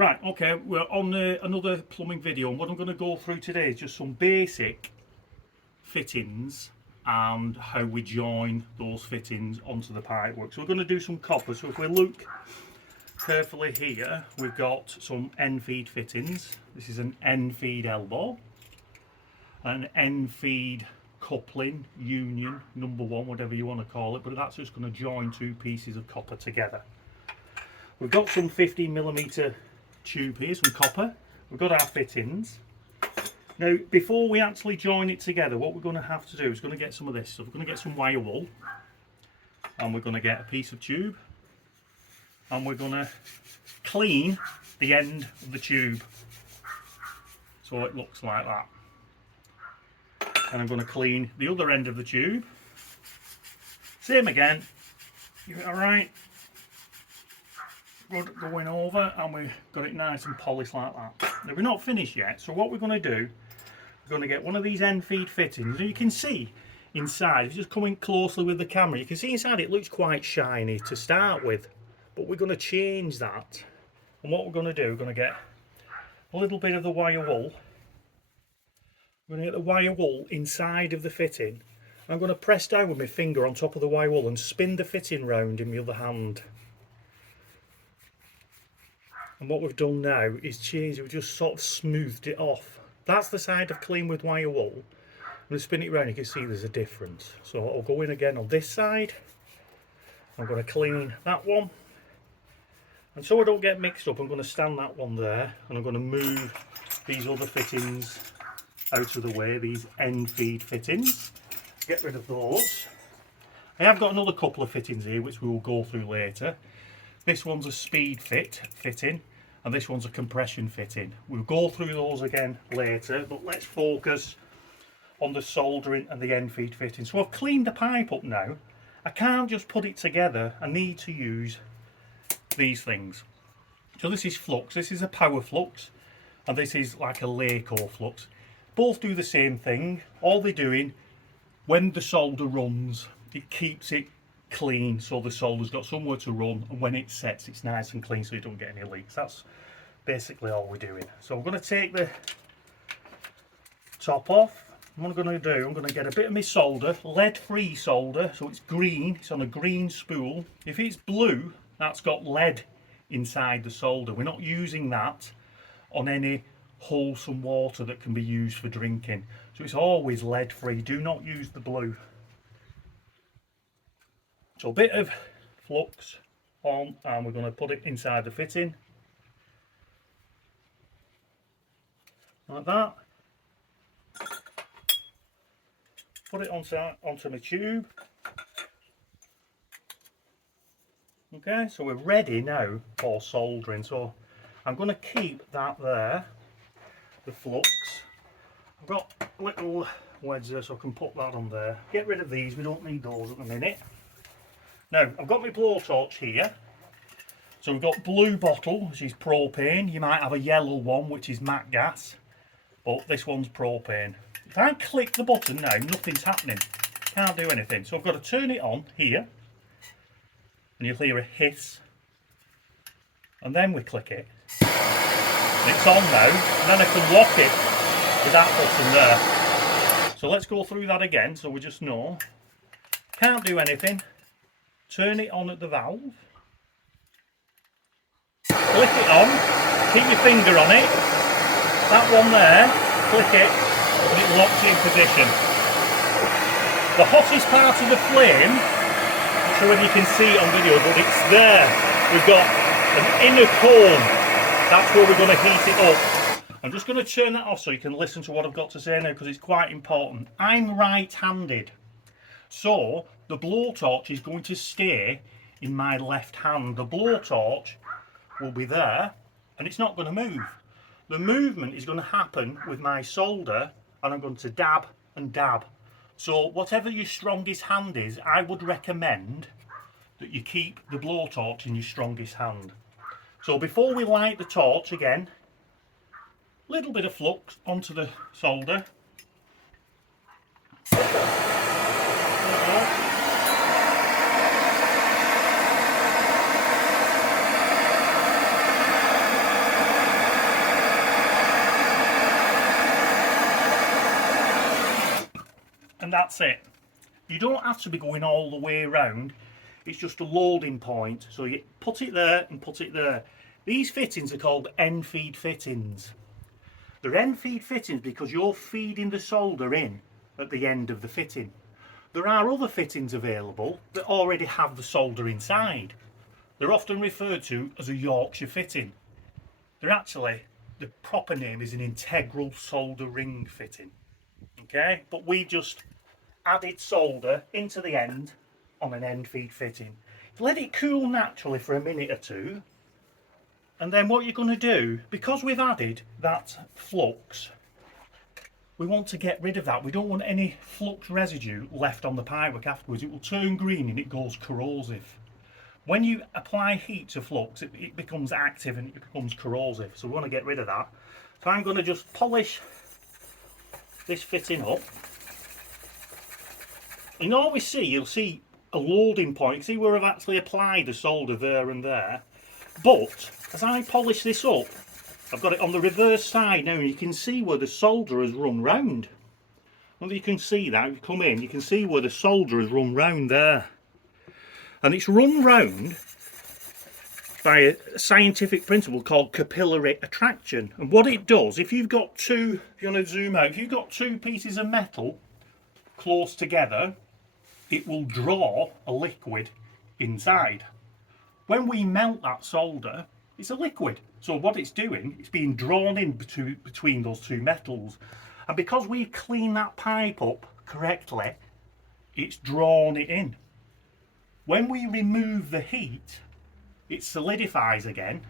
Right, okay, we're on another plumbing video, and what I'm going to go through today is just some basic fittings and how we join those fittings onto the pipework. So we're going to do some copper. So if we look carefully here, we've got some end feed fittings. This is an end feed elbow, an end feed coupling union number one, whatever you want to call it, but that's just going to join two pieces of copper together. We've got some 15mm tube here, some copper. We've got our fittings. Now, before we actually join it together, what we're going to have to do is going to get some of this. So we're going to get some wire wool, and we're going to get a piece of tube, and we're going to clean the end of the tube so it looks like that. And I'm going to clean the other end of the tube. Same again. Give it a right good going over, and we've got it nice and polished like that. Now, we're not finished yet, so what we're going to do, we're going to get one of these end feed fittings, and you can see inside, if you just come in closely with the camera, you can see inside it looks quite shiny to start with, but we're going to change that. And what we're going to do, we're going to get a little bit of the wire wool. I'm going to get the wire wool inside of the fitting. I'm going to press down with my finger on top of the wire wool and spin the fitting round in my other hand. And what we've done now is change it, we've just sort of smoothed it off. That's the side I've cleaned with wire wool. I'm going to spin it round, you can see there's a difference. So I'll go in again on this side. I'm going to clean that one. And so I don't get mixed up, I'm going to stand that one there, and I'm going to move these other fittings out of the way, these end feed fittings. Get rid of those. I have got another couple of fittings here which we will go through later. This one's a speed fitting, and this one's a compression fitting. We'll go through those again later, but let's focus on the soldering and the end feed fitting. So I've cleaned the pipe up now. I can't just put it together, I need to use these things. So this is flux, this is a power flux, and this is like a Laco flux. Both do the same thing. All they're doing, when the solder runs, it keeps it clean, so the solder's got somewhere to run, and when it sets, it's nice and clean so you don't get any leaks. That's basically all we're doing. So I'm going to take the top off. What I'm going to do, I'm going to get a bit of my solder, lead-free solder, so it's green, it's on a green spool. If it's blue, that's got lead inside the solder. We're not using that on any wholesome water that can be used for drinking. So it's always lead-free. Do not use the blue. So a bit of flux on, and we're going to put it inside the fitting. Like that. Put it onto my tube. Okay, so we're ready now for soldering. So I'm going to keep that there, the flux. I've got little wedges there so I can put that on there. Get rid of these, we don't need those at the minute. Now, I've got my blowtorch here. So we've got blue bottle, which is propane. You might have a yellow one, which is matte gas. But this one's propane. If I click the button now, nothing's happening. Can't do anything. So I've got to turn it on here. And you'll hear a hiss. And then we click it. And it's on now. And then I can lock it with that button there. So let's go through that again so we just know. Can't do anything. Turn it on at the valve. Click it on. Keep your finger on it. That one there. Click it. And it locks it in position. The hottest part of the flame, I'm not sure whether you can see it on video, but it's there. We've got an inner cone. That's where we're going to heat it up. I'm just going to turn that off so you can listen to what I've got to say now, because it's quite important. I'm right-handed. So the blowtorch is going to stay in my left hand. The blowtorch will be there and it's not going to move. The movement is going to happen with my solder, and I'm going to dab and dab. So whatever your strongest hand is, I would recommend that you keep the blowtorch in your strongest hand. So before we light the torch again, little bit of flux onto the solder. and that's it. You don't have to be going all the way around. It's just a loading point. So you put it there and put it there. These fittings are called end feed fittings. They're end feed fittings because you're feeding the solder in at the end of the fitting. There are other fittings available that already have the solder inside. They're often referred to as a Yorkshire fitting. They're actually, the proper name is an integral solder ring fitting. Okay, but we just added solder into the end on an end feed fitting. Let it cool naturally for a minute or two, and then what you're going to do, because we've added that flux, we want to get rid of that. We don't want any flux residue left on the pipework afterwards. It will turn green and it goes corrosive. When you apply heat to flux, it becomes active and it becomes corrosive, so we want to get rid of that. So I'm going to just polish this fitting up. And always you'll see a loading point. See where I've actually applied the solder there and there. But as I polish this up, I've got it on the reverse side now, and you can see where the solder has run round. Well, you can see that. If you come in, you can see where the solder has run round there. And it's run round by a scientific principle called capillary attraction. And what it does, if you've got two, if you want to zoom out, if you've got two pieces of metal close together, it will draw a liquid inside. When we melt that solder, it's a liquid. So what it's doing, it's being drawn in between those two metals. And because we clean that pipe up correctly, it's drawn it in. When we remove the heat, it solidifies again,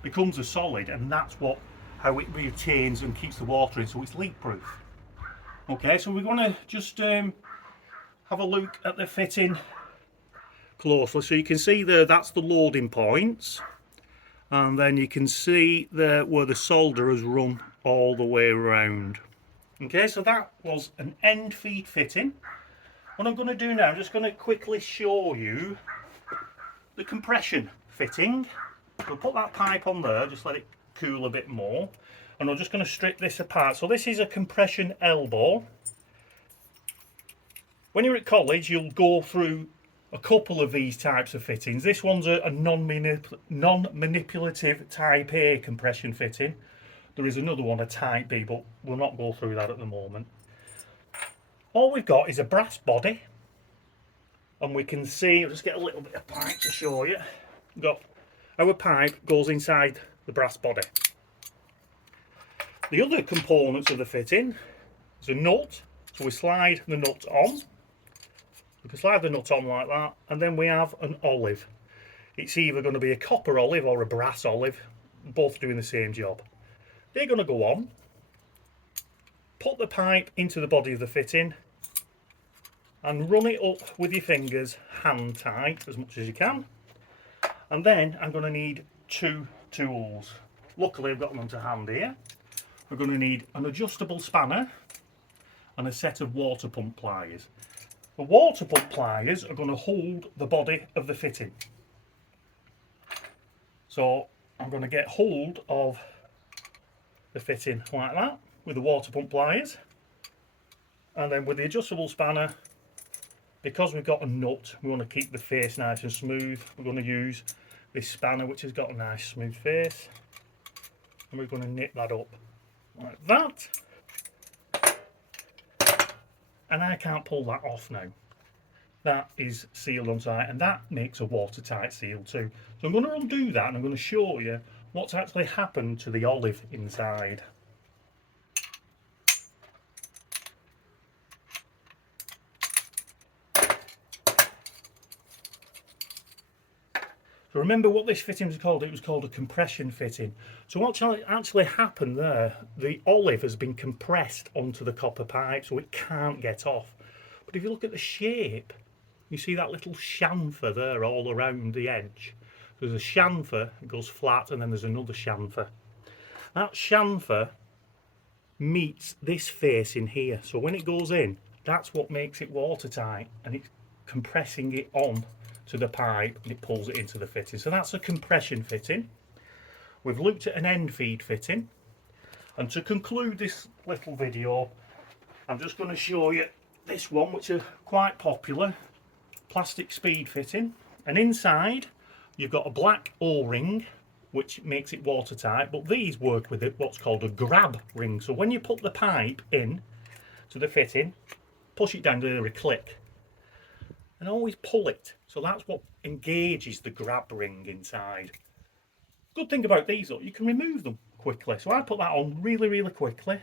becomes a solid, and that's how it retains and keeps the water in, so it's leak proof. Okay, so we're going to just have a look at the fitting closely. So you can see there, that's the loading points, and then you can see there where the solder has run all the way around. Okay, so that was an end feed fitting. What I'm going to do now, I'm just going to quickly show you the compression fitting. We'll put that pipe on there, just let it cool a bit more, and I'm just going to strip this apart. So this is a compression elbow. When you're at college, you'll go through a couple of these types of fittings. This one's a non-manipulative type A compression fitting. There is another one, a type B, but we'll not go through that at the moment. All we've got is a brass body, and we can see, I'll just get a little bit of pipe to show you. We've got our pipe goes inside the brass body. The other components of the fitting is a nut, so we slide the nut on. We can slide the nut on like that, and then we have an olive. It's either going to be a copper olive or a brass olive, both doing the same job. They're going to go on. Put the pipe into the body of the fitting and run it up with your fingers hand tight as much as you can. And then I'm going to need two tools. Luckily I've got them to hand here. We're going to need an adjustable spanner and a set of water pump pliers. The water pump pliers are going to hold the body of the fitting. So I'm going to get hold of the fitting like that with the water pump pliers, and then with the adjustable spanner, because we've got a nut, we want to keep the face nice and smooth. We're going to use this spanner which has got a nice smooth face, and we're going to knit that up like that. And I can't pull that off now. That is sealed on tight, and that makes a watertight seal too. So I'm going to undo that, and I'm going to show you what's actually happened to the olive inside. So remember what this fitting was called? It was called a compression fitting. So what actually happened there, the olive has been compressed onto the copper pipe, so it can't get off. But if you look at the shape, you see that little chamfer there all around the edge. There's a chamfer, it goes flat, and then there's another chamfer. That chamfer meets this face in here. So when it goes in, that's what makes it watertight, and it's compressing it on to the pipe, and it pulls it into the fitting. So that's a compression fitting. We've looked at an end feed fitting, and to conclude this little video, I'm just going to show you this one, which are quite popular, plastic speed fitting, and inside you've got a black O-ring which makes it watertight, but these work with it what's called a grab ring. So when you put the pipe in to the fitting, push it down to hear a click, and always pull it. So that's what engages the grab ring inside. Good thing about these though, you can remove them quickly. So I put that on really quickly.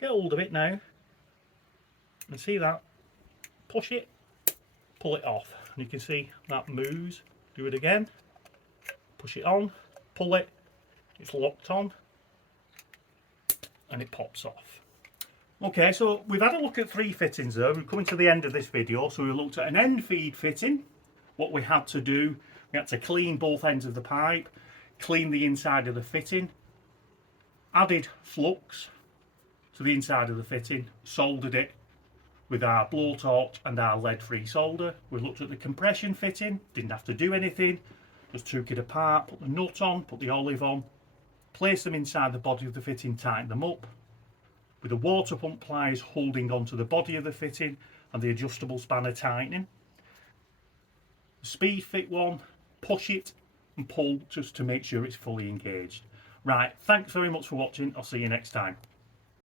Get hold of it now, and see that, push it, pull it off, and you can see that moves. Do it again, push it on, pull it, it's locked on, and it pops off. Okay, so we've had a look at 3 fittings there. We're coming to the end of this video. So we looked at an end feed fitting. What we had to do, we had to clean both ends of the pipe, clean the inside of the fitting, added flux to the inside of the fitting, soldered it with our blowtorch and our lead-free solder. We looked at the compression fitting, didn't have to do anything, just took it apart, put the nut on, put the olive on, place them inside the body of the fitting, tighten them up, with the water pump pliers holding onto the body of the fitting and the adjustable spanner tightening. The speed fit one, push it and pull just to make sure it's fully engaged. Right, thanks very much for watching. I'll see you next time.